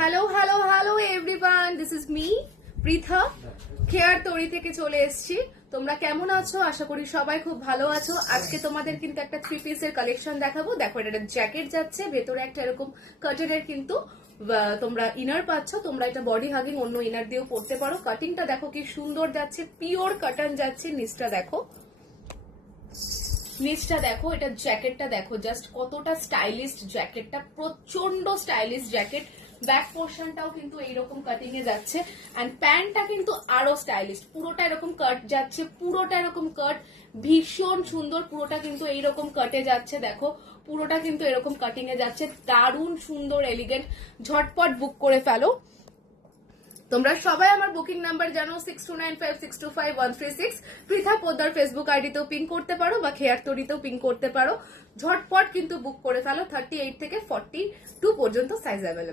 Hello everyone, this is me Pritha. খেয়ার তরি থেকে চলে এসেছি। তোমরা কেমন আছো? আশা করি সবাই খুব ভালো আছো। আজকে তোমাদের কিন্তু একটা 3 পিসের কালেকশন দেখাবো। দেখো, এটা জ্যাকেট যাচ্ছে, ভেতরে একটা এরকম কাটেনের কিন্তু তোমরা ইনার পাচ্ছ। তোমরা এটা বডি হাগিং অন্য ইনার দিয়েও পরতে পারো। কাটিংটা দেখো কি সুন্দর যাচ্ছে, পিওর কাটন যাচ্ছে। নিচটা দেখো, এটা জ্যাকেটটা দেখো জাস্ট কতটা স্টাইলিশ। জ্যাকেটটা প্রচন্ড স্টাইলিশ জ্যাকেট। ব্যাক পোর্শনটাও কিন্তু এইরকম কাটিং এ যাচ্ছে, এন্ড প্যান্টটা কিন্তু আরো স্টাইলিশ। পুরোটা এরকম কাট যাচ্ছে, পুরোটা এরকম কাট, ভীষণ সুন্দর। পুরোটা কিন্তু এইরকম কাটে যাচ্ছে, দেখো পুরোটা কিন্তু এরকম কাটিং এ যাচ্ছে। দারুণ সুন্দর, এলিগেন্ট। ঝটপট বুক করে ফেলো। তোমরা সবাই আমার বুকিং নাম্বার জানো, 6295625136। পৃথা পোদ্দার ফেসবুক আইডিতেও পিং করতে পারো বা খেয়ার তরিতেও পিং করতে পারো। ঝটপট কিন্তু বুক করে ফেলো। 38 থেকে 42 পর্যন্ত সাইজ অ্যাভেলেবল।